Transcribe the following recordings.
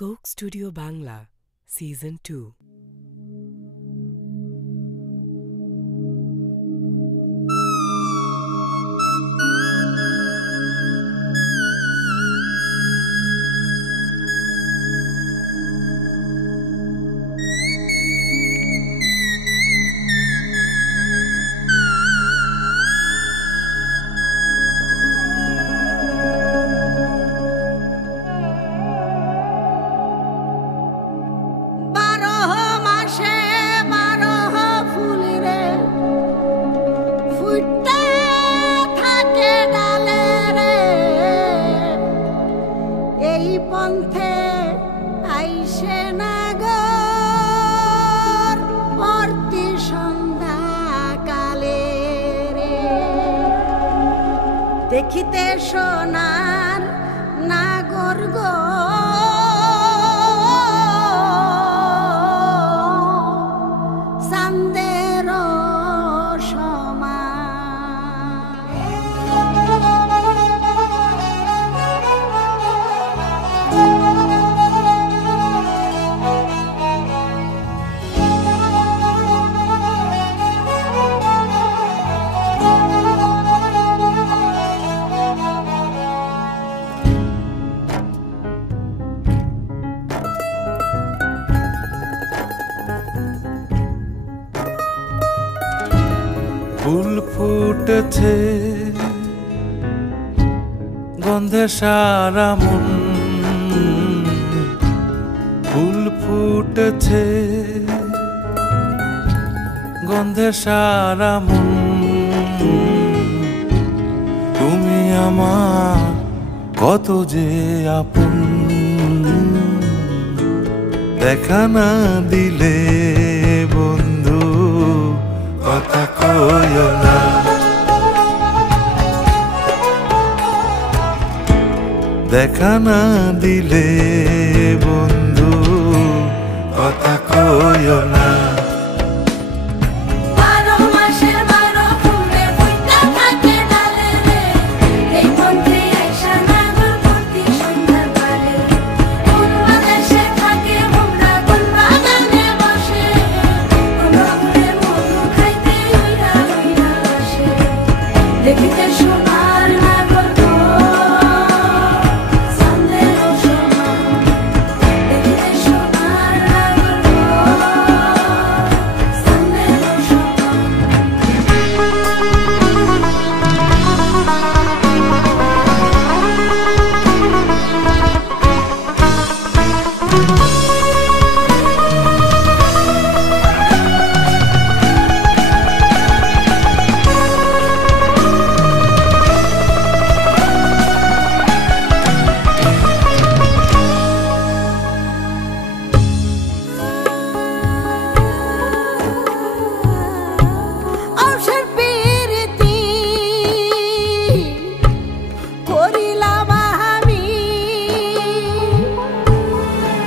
Coke studio Bangla season 2। পন্থে আইসে নাগর প্রতি সন্ধ্যা কালে রে দেখিতে সোনার নাগর গো চাঁদের ফুল ফুটেছে গন্ধে সারা মন, ফুল ফুটেছে গন্ধে সারা মন। তুমি আমার কত যে আপন, দেখা না দিলে বন্ধু কথা কইও না। দেখা না দিলে বন্ধু কথা কইও না।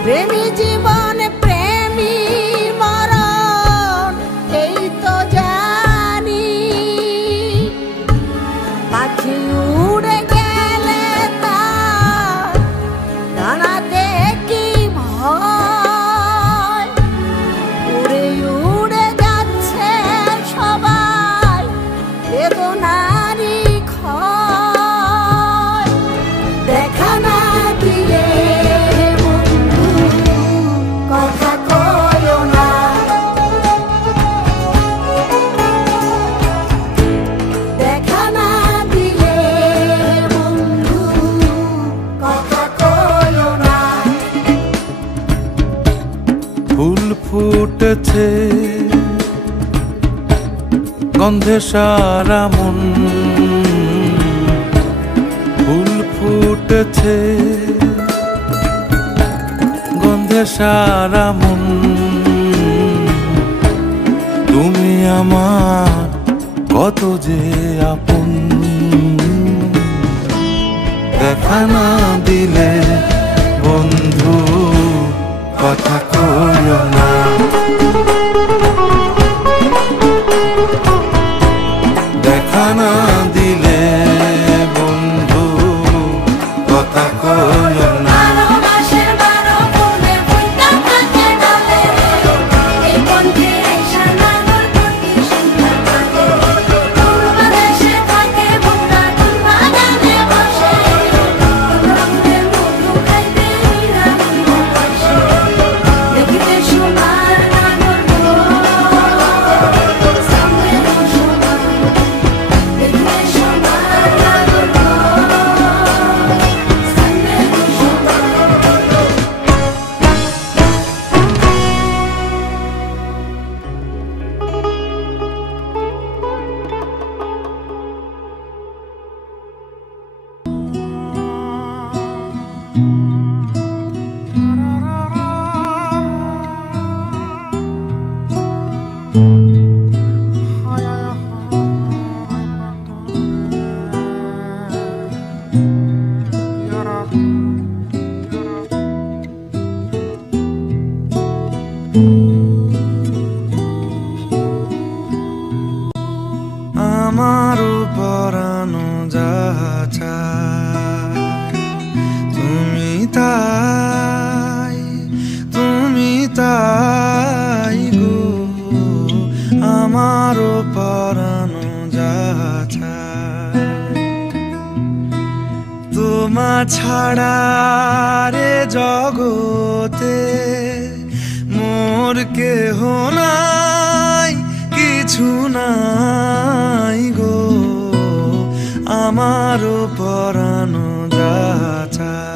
প্রেমী জীবন প্রেমী মরণ এই তো জানি, পাখি উড়ে গেলে তার ডানাতে কি ভয়, উড়ে উড়ে যাচ্ছে সবাই বেদনারি ক্ষয়। দেখা না দিলে ফুল ফুটেছে গন্ধে সারা মন, ফুল ফুটেছে গন্ধে সারা মন। তুমি আমার কত যে আপন, দেখা না দিলে বন্ধু কথা কইও না। দেখা না দিলে বন্ধু কথা কইও না। ছাড়া রে জগতে মোর কেহ নাই, কিছু নাই গো, আমারও পরানো যা চায়।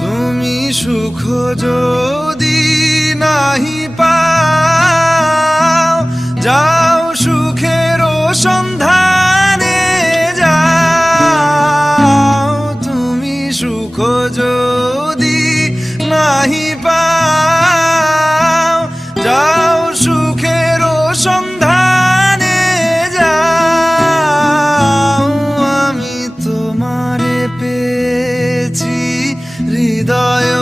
তুমি সুখ যদি নাহি পাও, যাও সুখের সন্ধানে যাও। তুমি সুখ যদি নাহি পাও, যাও সুখের সন্ধানে যাও। আমি তোমারে পেয়েছি হৃদয়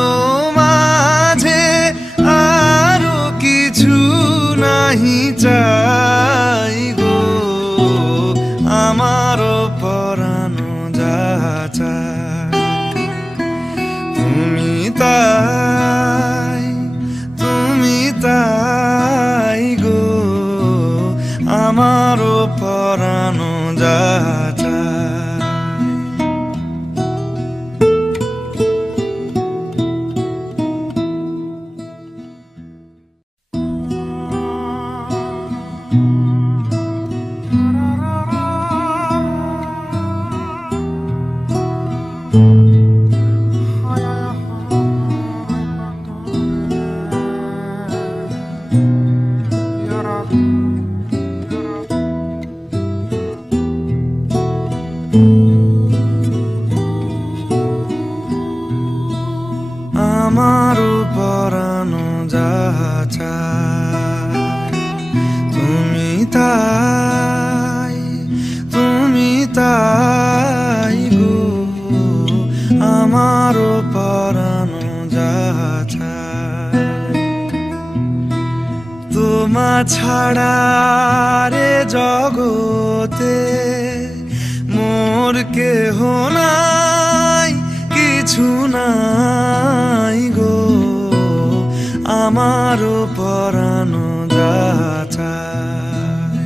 মাঝে, আরো কিছু নাহি চাই গো, আমারও পরানো যা চায়। তুমি তাই গো, আমারও পরানো যা চায়। আমারও পরানো যা চায়। তুমি তাই গো, আমারও পরানো যা চায়। তোমা ছাড়া রে জগতে মোর কেহ নাই, কিছু নাই গো, আমারও পরানো যা চায়।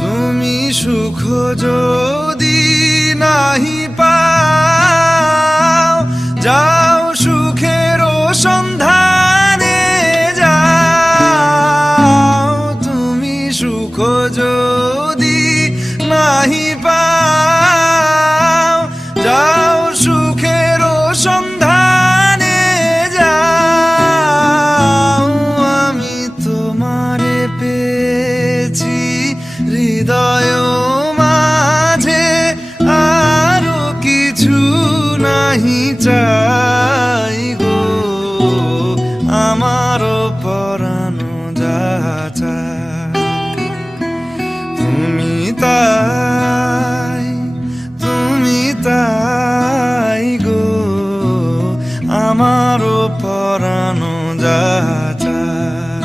তুমি সুখ যদি নাহি পাও, যাও সুখের সন্ধানে যাও। তুমি সুখ যদি নাহি পাও, যাও সুখের সন্ধানে যাও। আমি তোমারে পেয়েছি হৃদয় মাঝে, আরো কিছু নাহি চাই গো, আমারও পরানো যা চায়। তুমি তাই গো, আমারও পরানো যা চায়।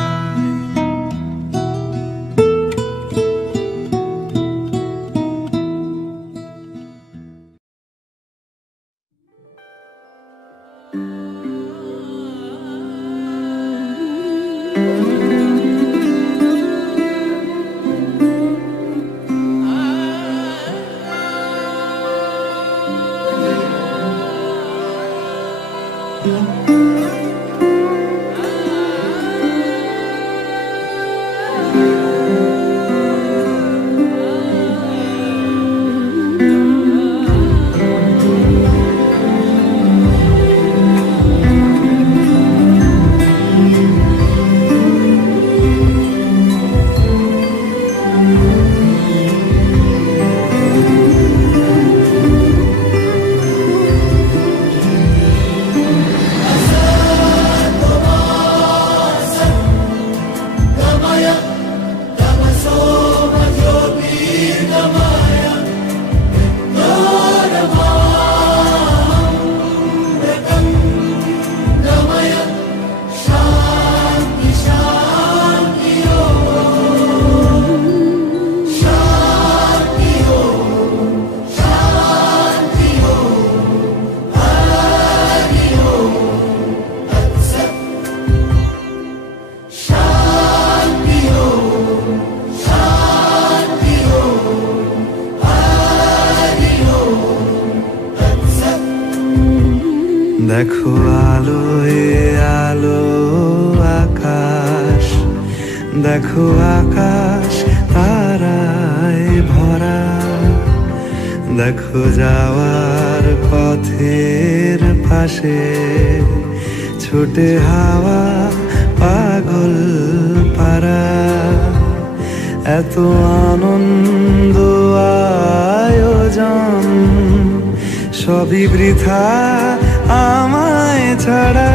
দেখো আলোয় আলো আকাশ, দেখো আকাশ তারায় ভরা, দেখো যাওয়ার পথের পাশে ছোটে হাওয়া পাগল পারা। এত আনন্দ আয়োজন সবই বৃথা আমায় ছাড়া।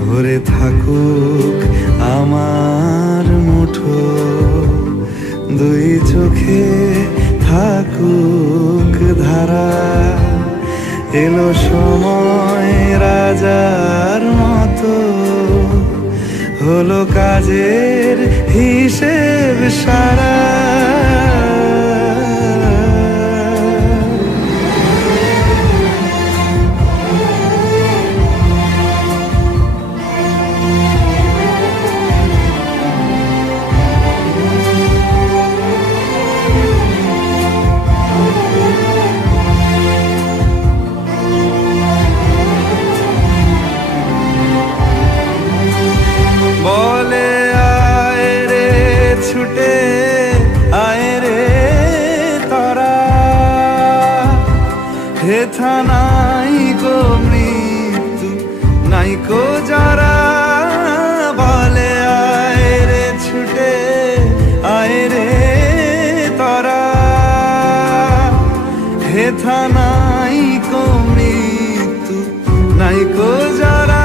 ভরে থাকুক আমার মুঠো, দুই চোখে থাকুক ধারা। এলো সময় রাজার মতো, হলো কাজের হিসেব সারা। বলে আয় রে ছুটে আয় রে তারা, হেথা নাই গো মৃত্যু নাই কো যারা। বলে আয় রে ছুটে আয় রে তারা, হেথা নাই কো মৃত্যু নাই কো যারা।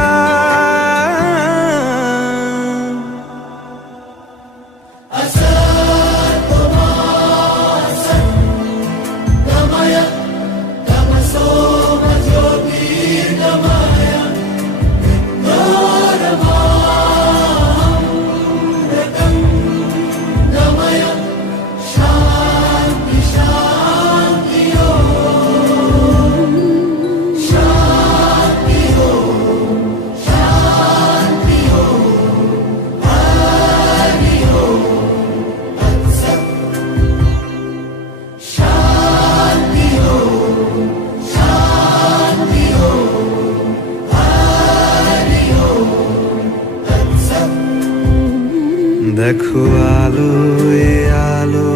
দেখো আলোয় আলো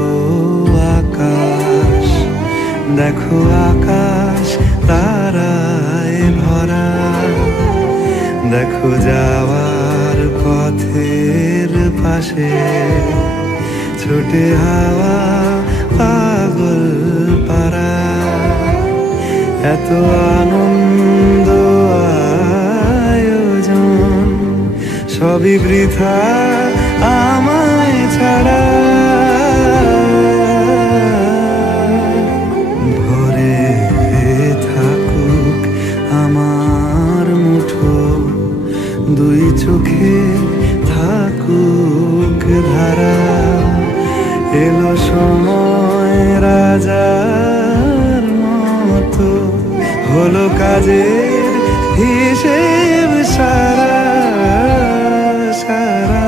আকাশ, দেখো আকাশ তারায় ভরা, দেখো যাওয়ার পথের পাশে ছোটে হাওয়া পাগল পারা। এত আনন্দ আয়োজন সবই বৃথা আমায় ছাড়া। ভরে থাকুক আমার মুঠো, দুই চোখে থাকুক ধারা। এলো সময় রাজার মতো, হলো কাজের হিসেব সারা সারা।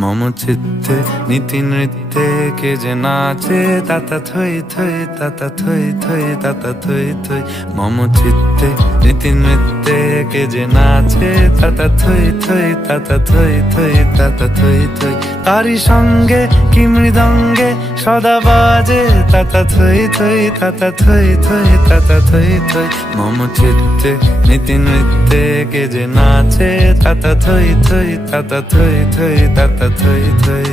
মম চিত্তে নীতি নৃত্যে কে যে নাচে, তাতা থই থই তাতা থই থই তাতা থই থই। মম চিত্তে নীতি নৃত্যে কে যে নাচে, তাতা থই থই তাতা থই থই তাতা থই থই। তারি সঙ্গে কি মৃদঙ্গে সদা বাজে, তাতা থই থই তাতা থই থই তাতা থই থই। মম চিত্তে নীতি নৃত্যে কে যে নাচে, তাতা থই থই তাতা থই থই তাতা থই থই।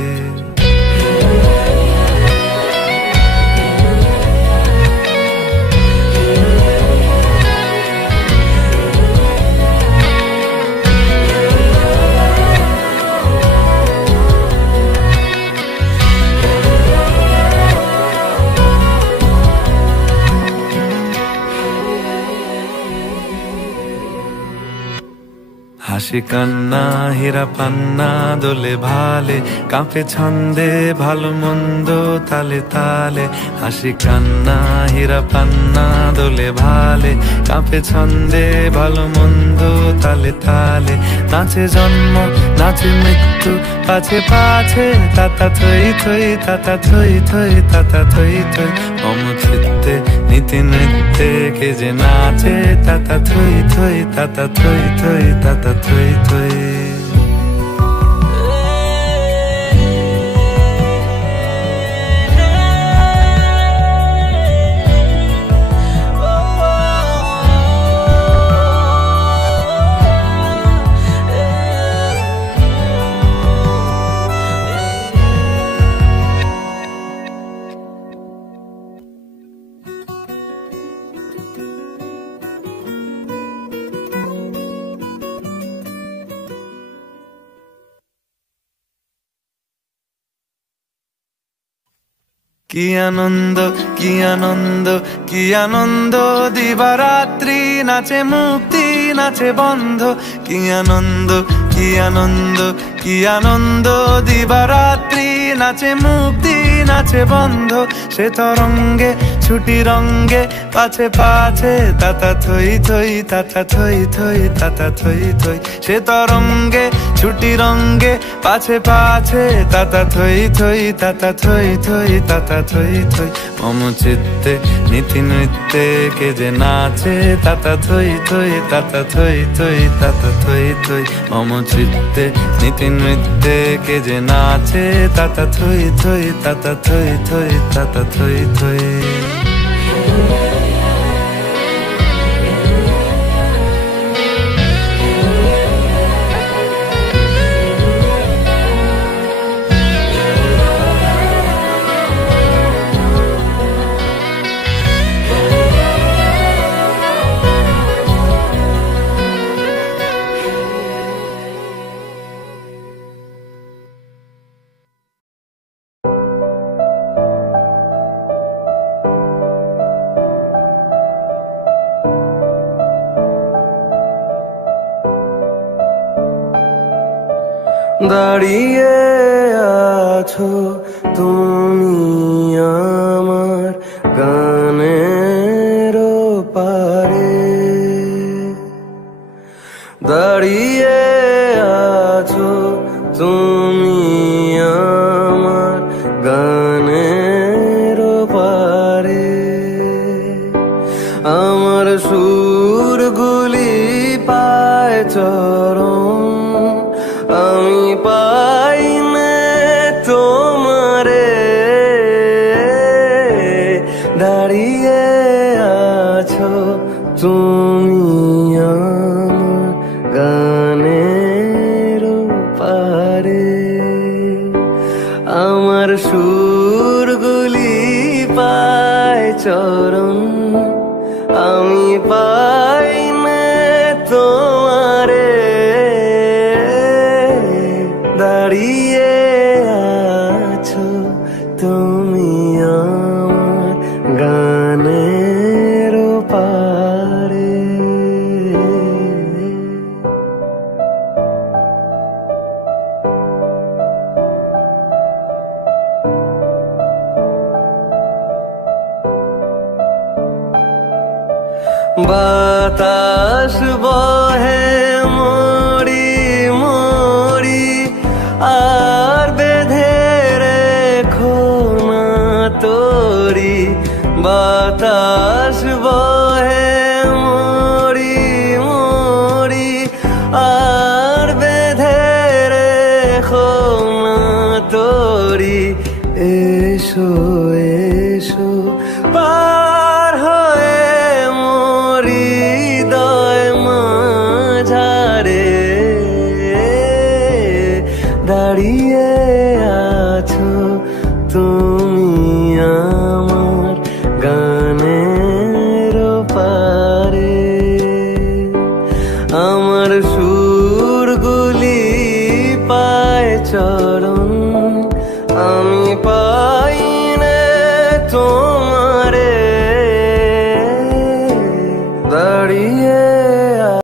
হাসি কান্না হীরা পান্না দোলে ভালে, কাঁপে ছন্দে ভালো মন্দ তালে তালে। হাসি কান্না হীরা পান্না দোলে ভালে, কাঁপে ছন্দে ভালো মন্দ তালে তালে। নাচে জন্ম নাচে মৃত্যু পাছে পাছে, তাতা থই থই তাতা থই থই তাতা থই থই। মম চিত্তে নীতি নৃত্যে কে যে নাচে, তাতা থই থই তাতা থই থই তাতা থই থই। কি আনন্দ কি আনন্দ কি আনন্দ, দিবারাত্রি নাচে মুক্তি নাচে বন্ধ। কি আনন্দ কি আনন্দ কি আনন্দ, দিবারাত্রি নাচে মুক্তি নাচে বন্ধ। সে তরঙ্গে ছুটি রঙ্গে পাছে পাছে, তাতা থই থই তাতা থই থই তাতা থই থই। সে তরঙ্গে ছুটি রঙ্গে পাছে পাছে, তাতা থই থই তাতা থই থই তাতা থই থই। মম চিত্তে নীতি নৃত্যে কে যে নাচে, তাতা থই থই তাতা থই থই তাতা থই থই। মম চিত্তে নীতি নৃত্যে কে যে নাচে, তাতা থই থই তাতা থই থই তাতা থই থই। দাঁড়িয়ে আছো তুমি আমার গানের পারে, দাঁড়িয়ে আছো তুমি আমার গানের পারে। আমার সুরগুলি পায় চরণ, আমি পাই না তোমারে। দাঁড়িয়ে আছো তুমি আমার গানের পারে। আমার সুরগুলি পায় চরণ, আমি পাই না তোমারে। দাঁড়িয়ে আছো তুমি আমার গানের পারে। বাতাস বহে মরি মরি, আর বেঁধে রেখো না তোরি। বাতাস বহে মরি মরি, আর বেঁধে রেখো না তোরি। এসো এসো পার হয়ে মরি হৃদয় মাঝারে। দাঁড়িয়ে আছো তুমি আমার গানের পারে। আমার সুরগুলি পায় চরণ, আমি পাই